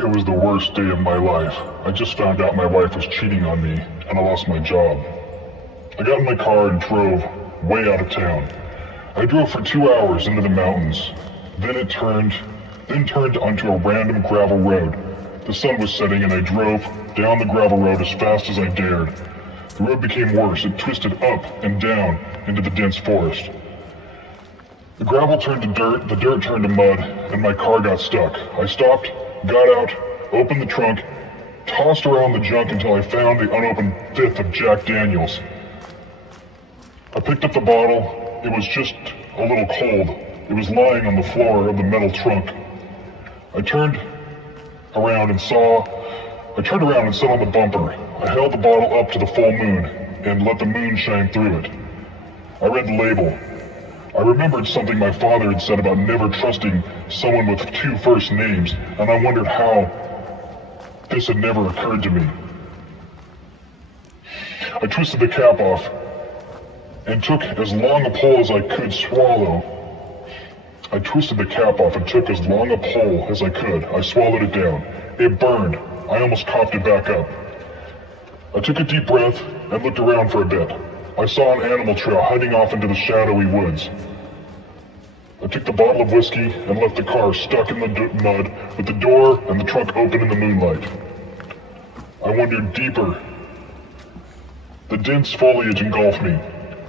It was the worst day of my life. I just found out my wife was cheating on me, and I lost my job. I got in my car and drove way out of town. I drove for 2 hours into the mountains. Then turned onto a random gravel road. The sun was setting and I drove down the gravel road as fast as I dared. The road became worse. It twisted up and down into the dense forest. The gravel turned to dirt, the dirt turned to mud, and my car got stuck. I stopped, got out, opened the trunk, tossed around the junk until I found the unopened fifth of Jack Daniels. I picked up the bottle. It was just a little cold. It was lying on the floor of the metal trunk. I turned around and sat on the bumper. I held the bottle up to the full moon and let the moon shine through it. I read the label. I remembered something my father had said about never trusting someone with 2 first names, and I wondered how this had never occurred to me. I twisted the cap off and took as long a pull as I could swallow. I twisted the cap off and took as long a pull as I could. I swallowed it down. It burned. I almost coughed it back up. I took a deep breath and looked around for a bit. I saw an animal trail heading off into the shadowy woods. I took the bottle of whiskey and left the car stuck in the mud with the door and the trunk open in the moonlight. I wandered deeper. The dense foliage engulfed me,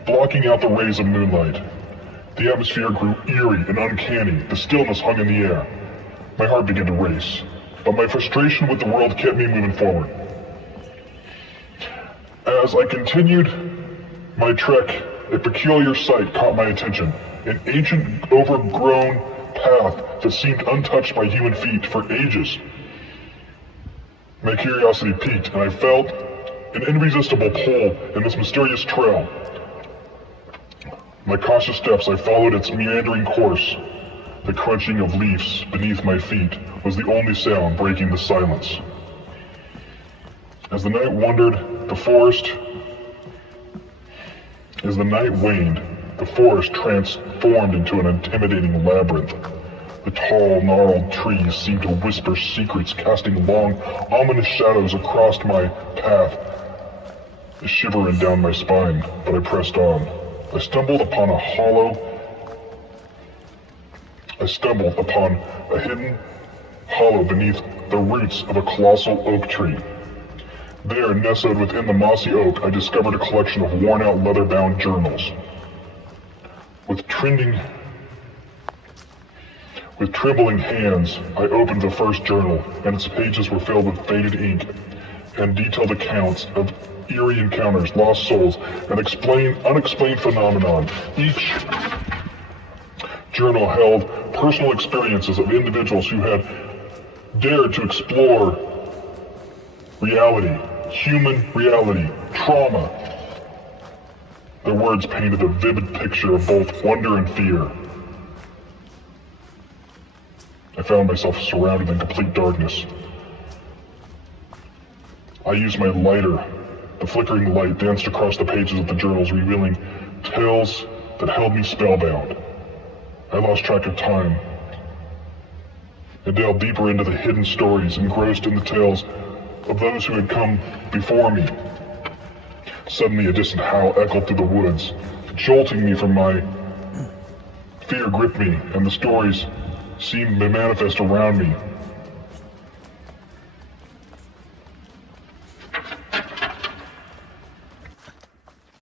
blocking out the rays of moonlight. The atmosphere grew eerie and uncanny. The stillness hung in the air. My heart began to race, but my frustration with the world kept me moving forward. As I continued my trek, a peculiar sight caught my attention. An ancient, overgrown path that seemed untouched by human feet for ages. My curiosity piqued, and I felt an irresistible pull in this mysterious trail. My cautious steps, I followed its meandering course. The crunching of leaves beneath my feet was the only sound breaking the silence. As the night waned, the forest transformed into an intimidating labyrinth. The tall, gnarled trees seemed to whisper secrets, casting long, ominous shadows across my path. A shiver ran down my spine, but I pressed on. I stumbled upon a hidden hollow beneath the roots of a colossal oak tree. There, nestled within the mossy oak, I discovered a collection of worn-out leather-bound journals. With trembling hands, I opened the first journal, and its pages were filled with faded ink and detailed accounts of eerie encounters, lost souls, and unexplained phenomenon. Each journal held personal experiences of individuals who had dared to explore reality, human reality, trauma. The words painted a vivid picture of both wonder and fear. I found myself surrounded in complete darkness. I used my lighter. The flickering light danced across the pages of the journals, revealing tales that held me spellbound. I lost track of time and delved deeper into the hidden stories, engrossed in the tales of those who had come before me. Suddenly, a distant howl echoed through the woods, jolting me from my fear gripped me, and the stories seemed to manifest around me.